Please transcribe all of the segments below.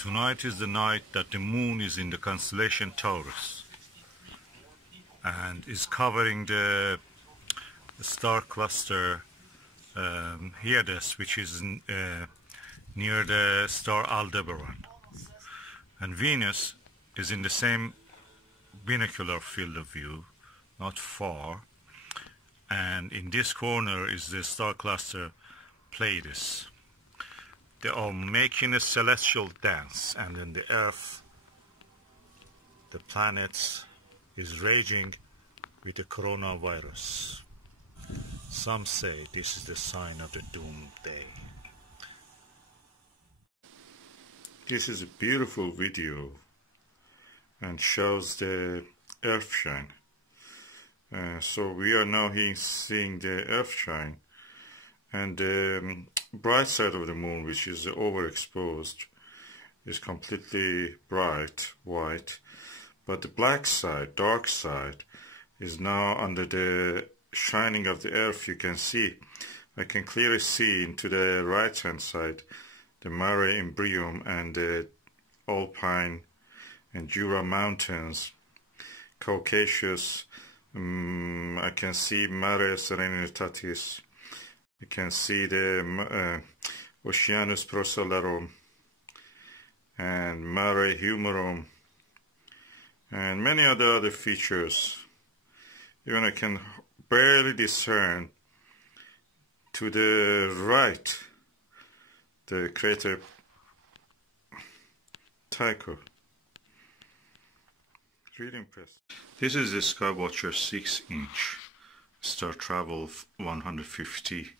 Tonight is the night that the moon is in the constellation Taurus and is covering the star cluster Hyades, which is near the star Aldebaran. And Venus is in the same binocular field of view, not far. And in this corner is the star cluster Pleiades. They are making a celestial dance, and then the Earth, the planets, is raging with the coronavirus. Some say this is the sign of the Doomsday. This is a beautiful video and shows the Earth shine. So we are now here seeing the Earth shine, and the bright side of the moon, which is overexposed, is completely bright white, but the black side, dark side, is now under the shining of the Earth. You can see, I can clearly see into the right hand side the Mare Imbrium and the Alpine and Jura mountains, Caucasus. I can see Mare Serenitatis. You can see the Oceanus Procellarum and Mare Humorum and many other features. Even I can barely discern to the right the crater Tycho. Really impressed. This is the Skywatcher 6-inch SkyTravel 150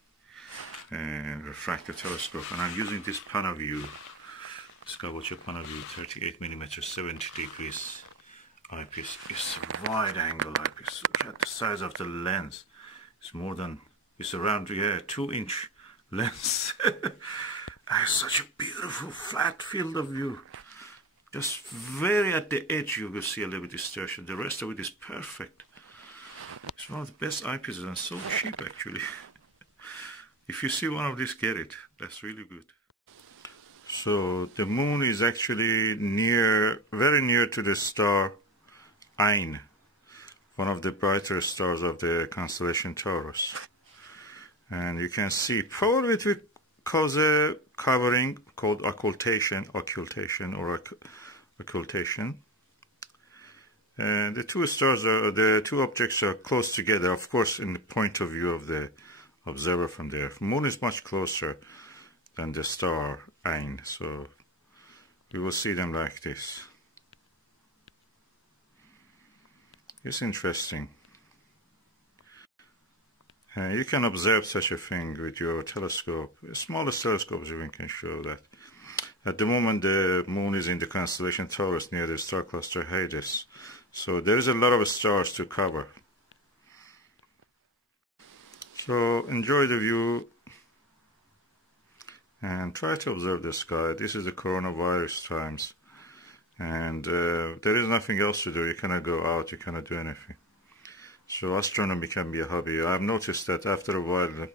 refractor telescope, and I'm using this Panaview, Skywatcher Panaview 38mm 70 degrees eyepiece. It's a wide angle eyepiece. Look at the size of the lens. It's more than, it's around 2-inch lens. It's such a beautiful flat field of view. Just very at the edge you will see a little bit distortion. The rest of it is perfect. It's one of the best eyepieces and so cheap actually. If you see one of these, get it. That's really good. So the moon is actually near, very near to the star ๊eɪn, one of the brighter stars of the constellation Taurus. And you can see probably it will cause a covering called occultation. And the two stars are, the two objects are close together, of course, in the point of view of the observer from there. The moon is much closer than the star ๊eɪn, so we will see them like this. It's interesting. You can observe such a thing with your telescope. The smallest telescopes even can show that. At the moment the moon is in the constellation Taurus near the star cluster Hyades. So there is a lot of stars to cover. So enjoy the view and try to observe the sky. This is the coronavirus times, and there is nothing else to do. You cannot go out, you cannot do anything. So astronomy can be a hobby. I've noticed that after a while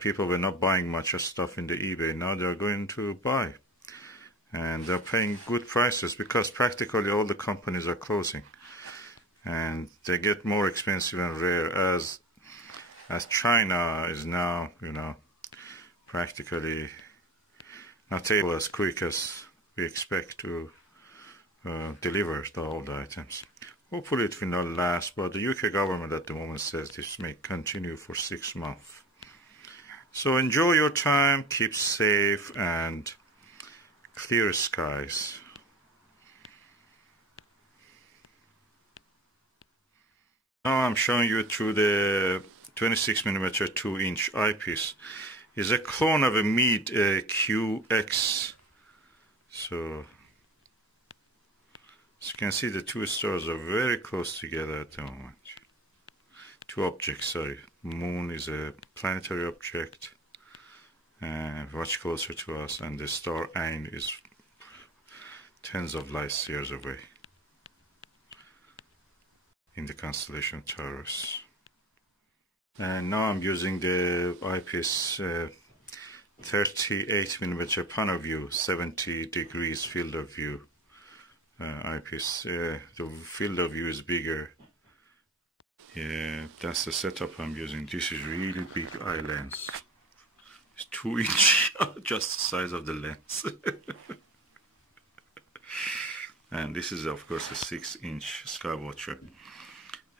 people were not buying much stuff in the eBay. Now they're going to buy, and they're paying good prices because practically all the companies are closing, and they get more expensive and rare as China is now, practically not able as quick as we expect to deliver all the items. Hopefully it will not last, but the UK government at the moment says this may continue for 6 months. So enjoy your time, keep safe, and clear skies. Now I'm showing you through the 26mm 2-inch eyepiece. Is a clone of a Meade QX. So as you can see, the two stars are very close together at the moment. Two objects, sorry. Moon is a planetary object and much closer to us, and the star ๊eɪn is tens of light years away in the constellation Taurus. And now I'm using the eyepiece 38mm Panaview, 70 degrees field of view eyepiece. The field of view is bigger. Yeah, that's the setup I'm using. This is really big eye lens. It's 2 inch, just the size of the lens. And this is of course a 6-inch Skywatcher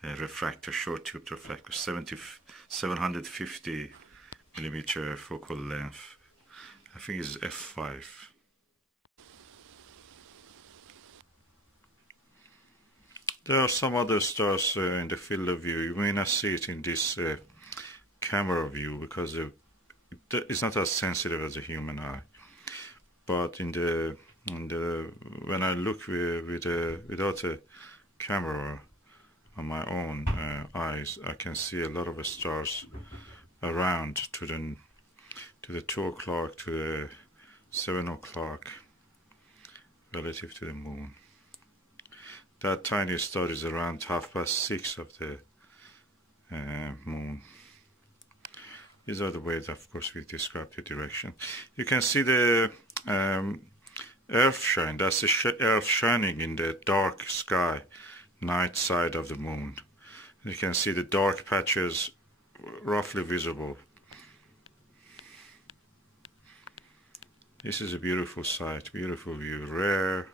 refractor, short tube refractor, 750 millimeter focal length. I think it's f5. There are some other stars in the field of view. You may not see it in this camera view because it's not as sensitive as a human eye. But when I look without a camera on my own eyes, I can see a lot of stars around to the 2 o'clock, to the 7 o'clock, relative to the moon. That tiny star is around 6:30 of the moon. These are the ways, of course, we describe the direction. You can see the earth shine. That's the earth shining in the dark sky, night side of the moon. You can see the dark patches roughly visible. This is a beautiful sight, beautiful view, rare.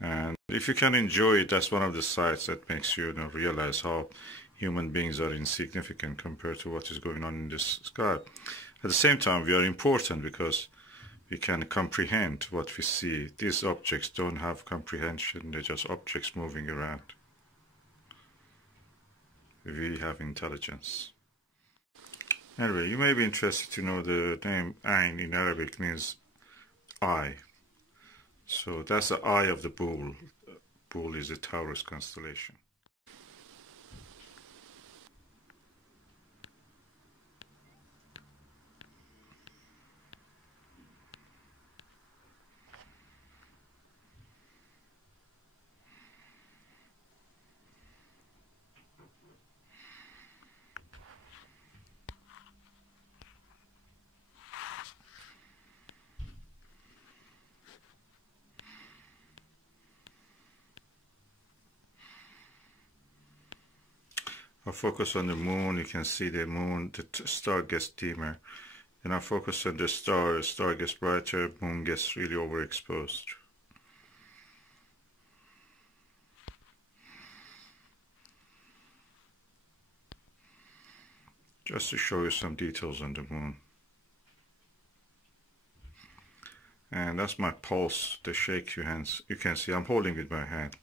And if you can enjoy it, that's one of the sights that makes you, realize how human beings are insignificant compared to what is going on in this sky. At the same time, we are important because we can comprehend what we see. These objects don't have comprehension, they're just objects moving around. We have intelligence. Anyway, you may be interested to know the name ʻeɪn in Arabic means eye. So that's the eye of the bull. Bull is a Taurus constellation. I focus on the moon, you can see the moon, the star gets dimmer. Then I focus on the star gets brighter, moon gets really overexposed. Just to show you some details on the moon. And that's my pulse, the shake your hands. You can see I'm holding with my hand.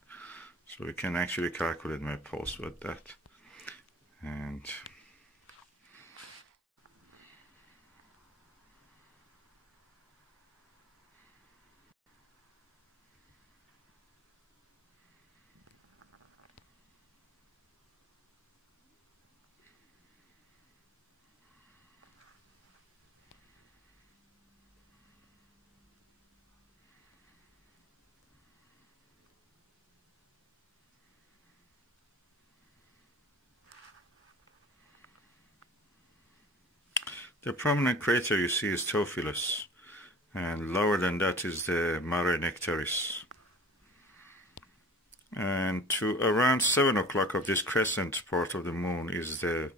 So we can actually calculate my pulse with that. And the prominent crater you see is Theophilus, and lower than that is the Mare Nectaris. And to around 7 o'clock of this crescent part of the moon is the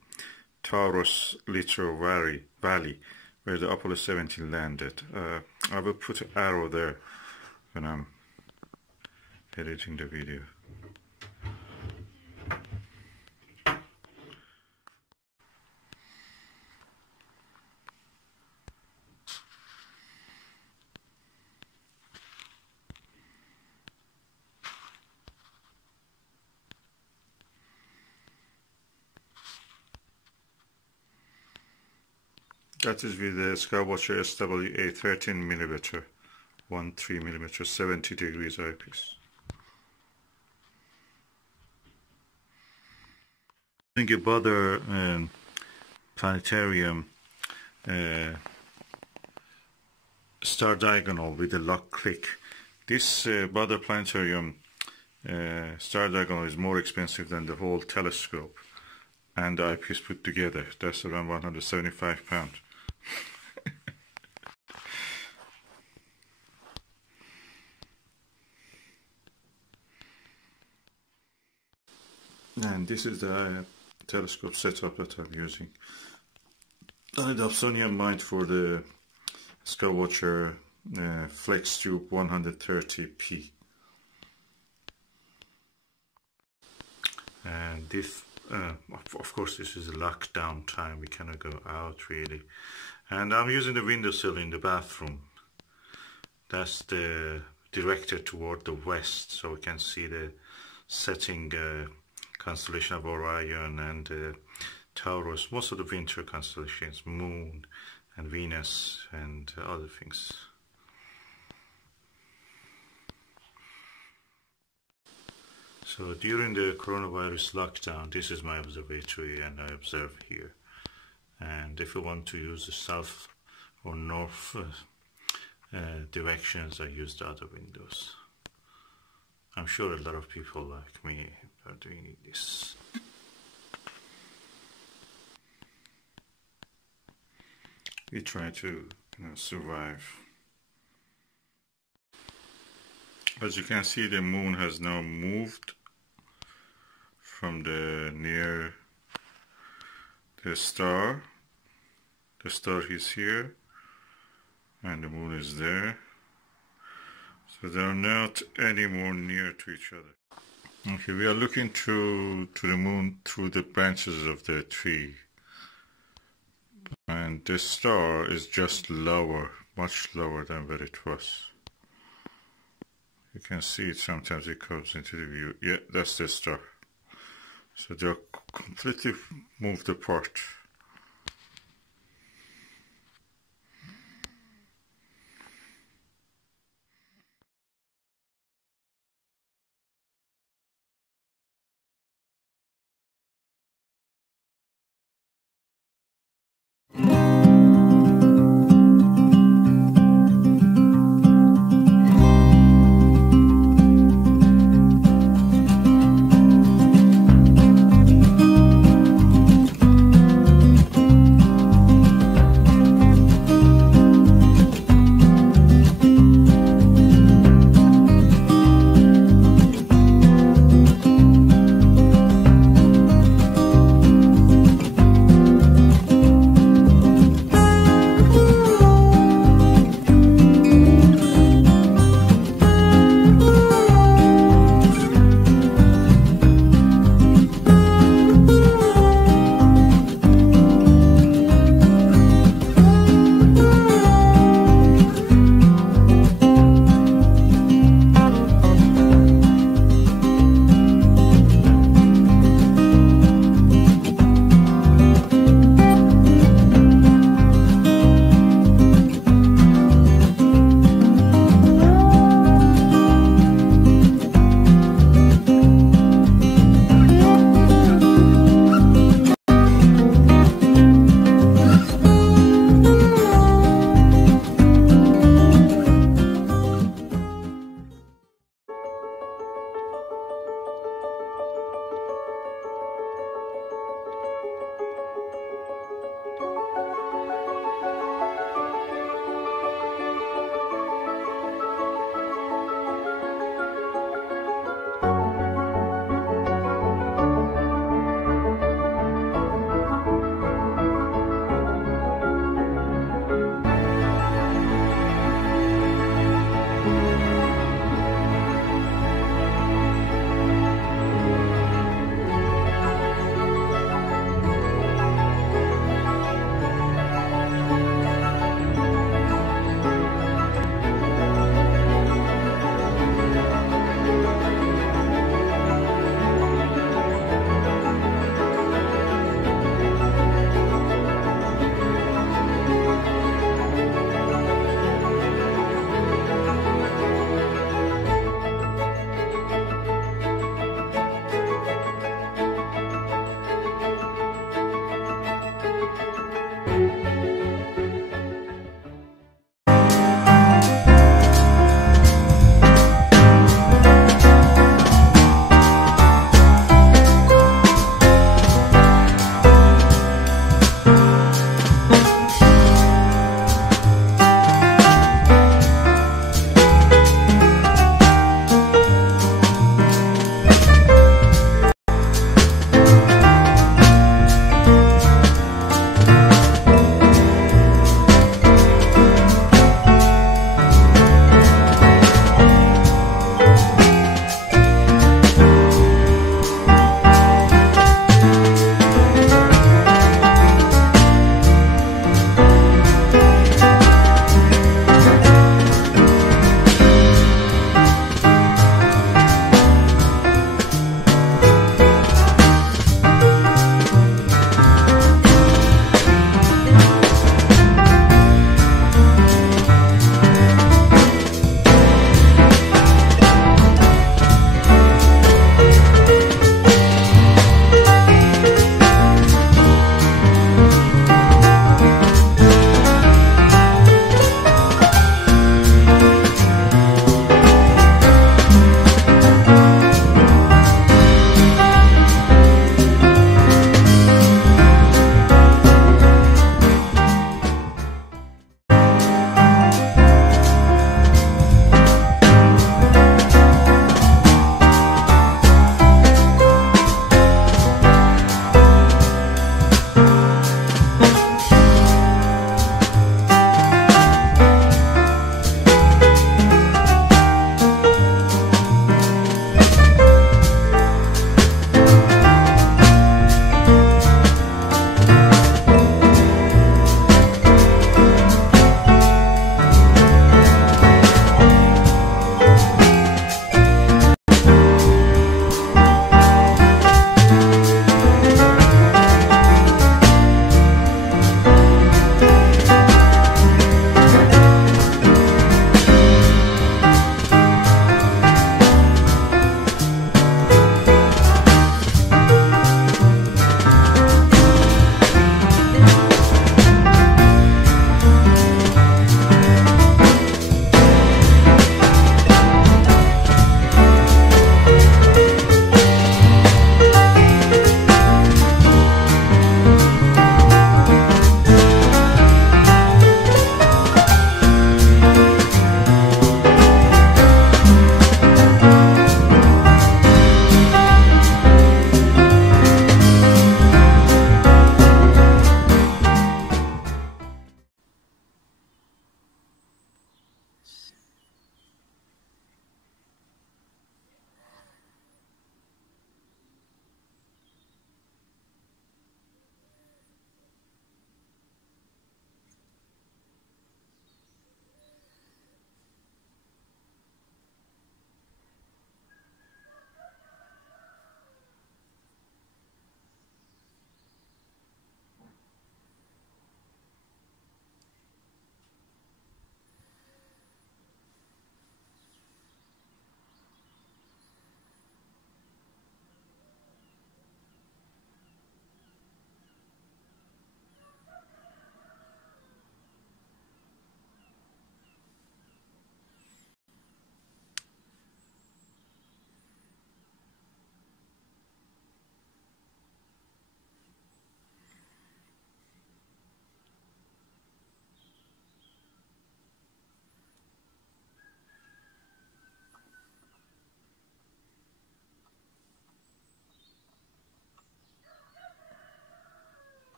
Taurus Littoral Valley, where the Apollo 17 landed. I will put an arrow there when I'm editing the video. That is with the Skywatcher SWA 13mm, 13mm, 70 degrees eyepiece. I think a Bother planetarium star diagonal with a lock click. This Bother planetarium star diagonal is more expensive than the whole telescope and the eyepiece put together. That's around £175. And this is the telescope setup that I'm using. The Dobsonian Mount for the Skywatcher FlexTube 130p. And if of course this is a lockdown time, we cannot go out really. And I'm using the windowsill in the bathroom. That's the directed toward the west, so we can see the setting constellation of Orion and Taurus, most of the winter constellations, Moon and Venus and other things. So during the coronavirus lockdown, this is my observatory and I observe here. And if you want to use the south or north directions, I use the other windows. I'm sure a lot of people like me are doing this. We try to survive. As you can see, the moon has now moved from the near the star. The star is here and the moon is there. So they are not any more near to each other. Okay, we are looking to the moon through the branches of the tree. And the star is just lower, much lower than where it was. You can see it, sometimes it comes into the view. Yeah, that's the star. So they're completely moved apart.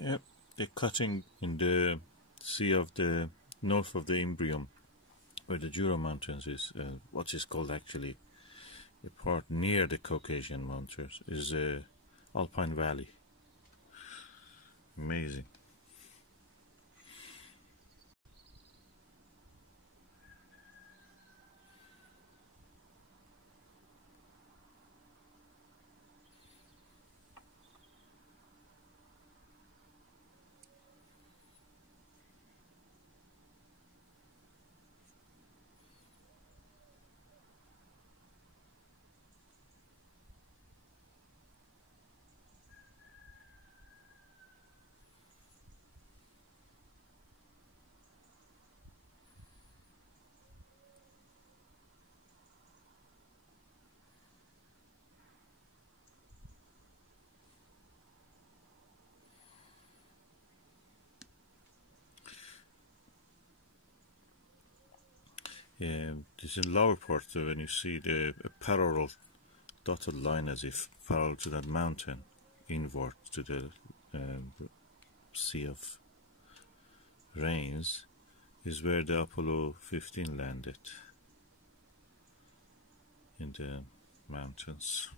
Yep, the cutting in the sea of the north of the Imbrium, where the Jura Mountains is, what is called actually a part near the Caucasian Mountains, is Alpine Valley. Amazing. This is lower part, when you see the parallel dotted line as if parallel to that mountain, inward to the Sea of Rains, is where the Apollo 15 landed, in the mountains.